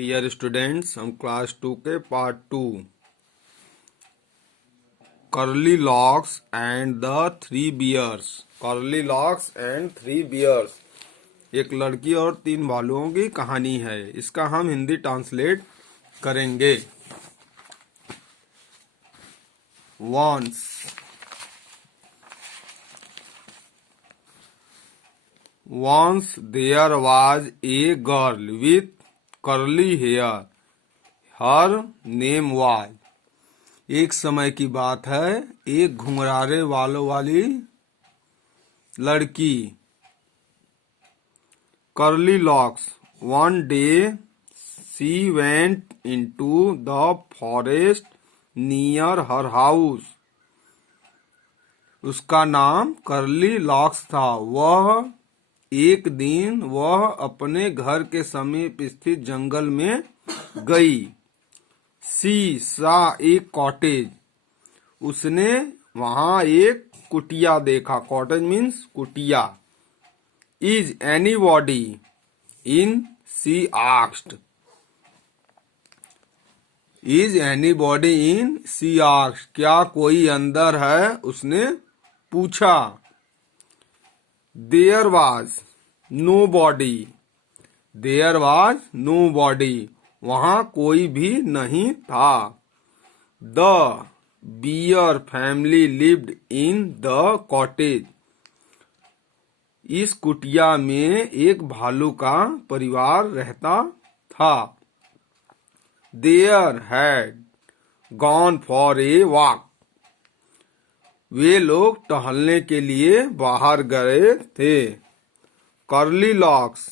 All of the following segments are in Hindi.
डियर स्टूडेंट्स, हम क्लास 2 के part 2 curly locks and the three bears. Curly locks and three bears एक लड़की और तीन भालुओं की कहानी है। इसका हम हिंदी ट्रांसलेट करेंगे। Once there was a girl with curly hair. Her name was. एक समय की बात है, एक घुंघराले बालों वाली लड़की। Curly locks. One day she went into the forest near her house. उसका नाम कर्ली लॉक्स था। एक दिन वह अपने घर के समीप स्थित जंगल में गई। सी सा एक कॉटेज। उसने वहां एक कुटिया देखा। कॉटेज मीन्स कुटिया। Is anybody in? She asked. Is anybody in? She asked. क्या कोई अंदर है? उसने पूछा। There was nobody. There was nobody. वहां कोई भी नहीं था। The bear family lived in the cottage. इस कुटिया में एक भालू का परिवार रहता था। They had gone for a walk. वे लोग टहलने के लिए बाहर गए थे। Curly locks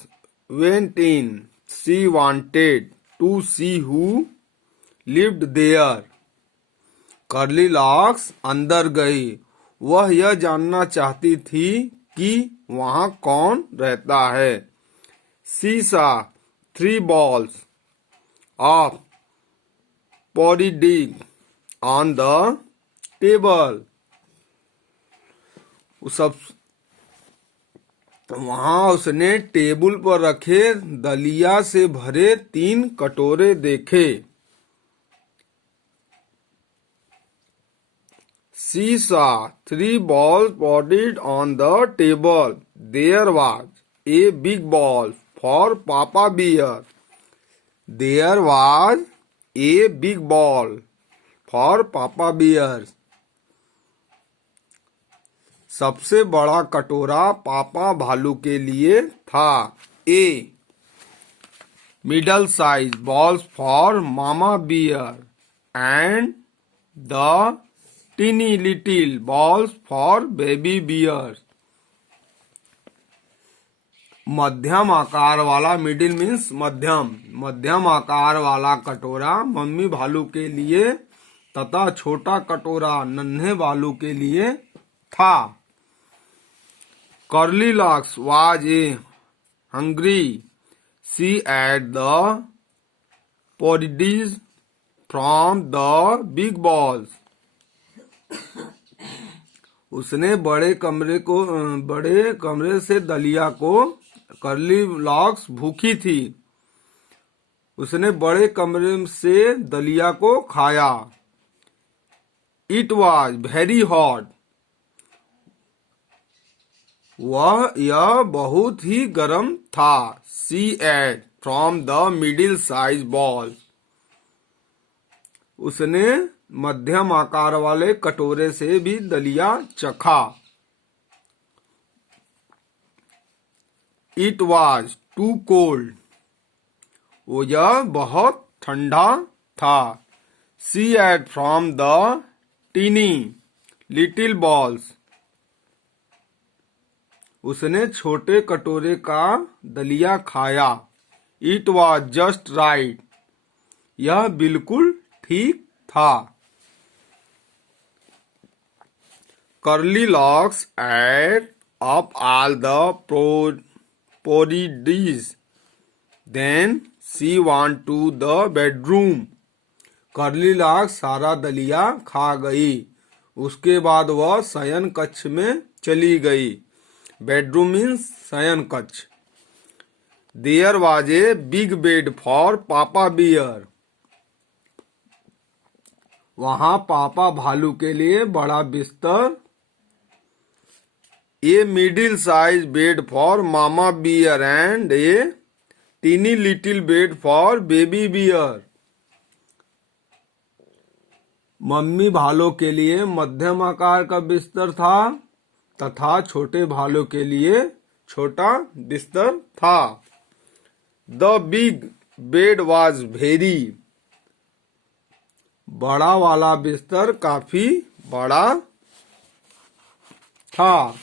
went in. She wanted to see who lived there. Curly locks अंदर गई। वह यह जानना चाहती थी कि वहां कौन रहता है। She saw three bowls of porridge on the table. वहां उसने टेबल पर रखे दलिया से भरे 3 कटोरे देखे। She saw 3 balls potted on the table. There was a big ball for Papa Bear. There was a big ball for Papa Bear. सबसे बड़ा कटोरा पापा भालू के लिए था। A middle size bowls for mama bear and the tiny little bowls for baby bear. मध्यम आकार वाला, मिडिल मीन्स मध्यम, मध्यम आकार वाला कटोरा मम्मी भालू के लिए तथा छोटा कटोरा नन्हे भालू के लिए था। Curly Locks was hungry. She ate the porridge from the big balls. उसने बड़े कमरे से दलिया को, कर्ली लॉक्स भूखी थी, उसने बड़े कमरे से दलिया को खाया। It was very hot. यह बहुत ही गर्म था। She ate from the middle size ball. उसने मध्यम आकार वाले कटोरे से भी दलिया चखा। It was too cold. यह बहुत ठंडा था। She ate from the teeny little balls. उसने छोटे कटोरे का दलिया खाया। It was just right. यह बिल्कुल ठीक था। Curly Locks ate up all the porridge. Then she went to the bedroom. Curly locks सारा दलिया खा गई। उसके बाद वह शयन कक्ष में चली गई। बेडरूम मीन्स शयन कक्ष। There was a big bed for papa bear. वहां पापा भालू के लिए बड़ा बिस्तर। A middle size bed for mama bear and a tiny little bed for baby bear. मम्मी भालू के लिए मध्यम आकार का बिस्तर था तथा छोटे भालू के लिए छोटा बिस्तर था। The big bed was very. बड़ा वाला बिस्तर काफी बड़ा था।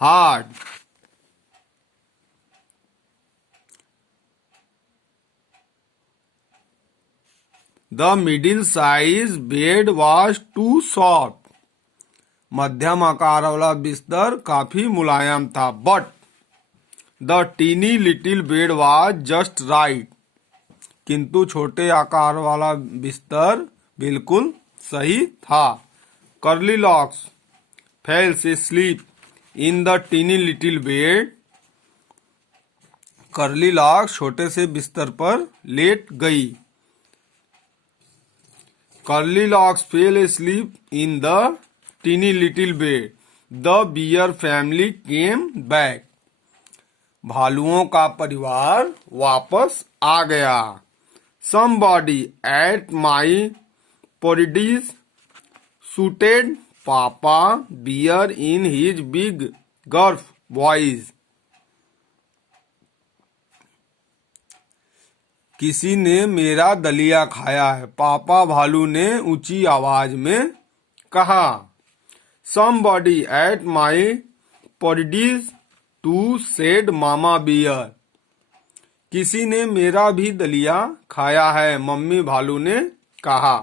Hard. The middle size bed was too soft. मध्यम आकार वाला बिस्तर काफी मुलायम था। But the tiny little bed was just right. किंतु छोटे आकार वाला बिस्तर बिल्कुल सही था। Curly locks falls asleep in the tiny little bed. Curly locks छोटे से बिस्तर पर लेट गई। Curly locks fell asleep in the tiny little bed. The bear family came back. भालुओं का परिवार वापस आ गया। Somebody at my Porridge suited Papa Bear in his big gruff voice. किसी ने मेरा दलिया खाया है, पापा भालू ने ऊंची आवाज में कहा। Somebody at my Porridge too said Mama Bear. किसी ने मेरा भी दलिया खाया है, मम्मी भालू ने कहा।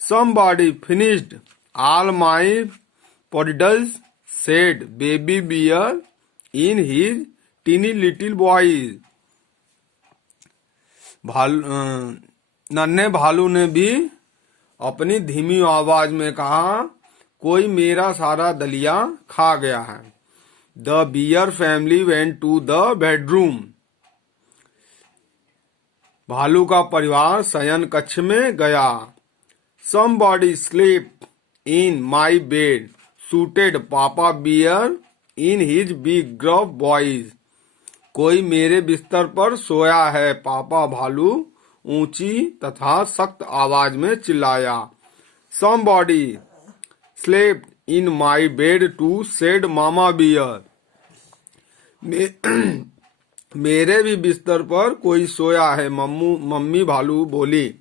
Somebody finished all my porridge said baby bear in his teeny little voice. नन्हे भालू ने भी अपनी धीमी आवाज में कहा, कोई मेरा सारा दलिया खा गया है। The bear family went to the bedroom. भालू का परिवार शयन कक्ष में गया। Somebody slept in my bed, suited Papa Bear in his big gruff voice. कोई मेरे बिस्तर पर सोया है, पापा भालू ऊंची तथा सख्त आवाज में चिल्लाया। Somebody slept in my bed too, said Mama Bear. मेरे भी बिस्तर पर कोई सोया है, मम्मी भालू बोली।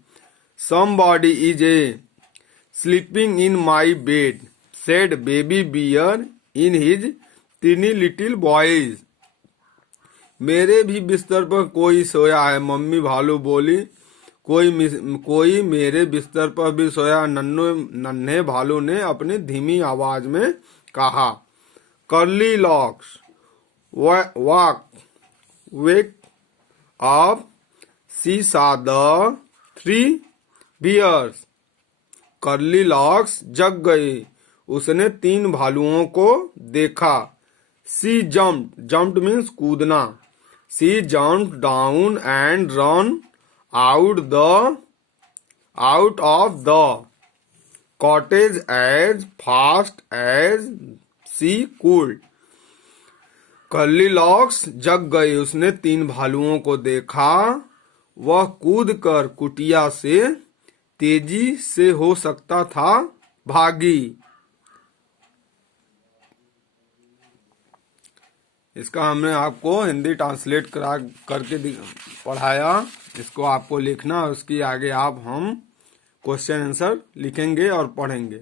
Somebody is sleeping in my bed, said baby bear in his teeny little voice. मेरे भी बिस्तर पर कोई सोया है, मम्मी भालू बोली। कोई मेरे बिस्तर पर भी सोया, नन्हे भालू ने अपनी धीमी आवाज में कहा। Curly locks wake up, she saw the three bears. Curly locks जग गई, उसने 3 भालुओं को देखा। She jumped means कूदना। She jumped down and ran out of the cottage as fast as she could. Curly locks जग गई, उसने 3 भालुओं को देखा। वह कूदकर कुटिया से तेजी से हो सकता था भागी। इसका हमने आपको हिंदी ट्रांसलेट करके पढ़ाया। इसको आपको लिखना, उसकी आगे हम क्वेश्चन आंसर लिखेंगे और पढ़ेंगे।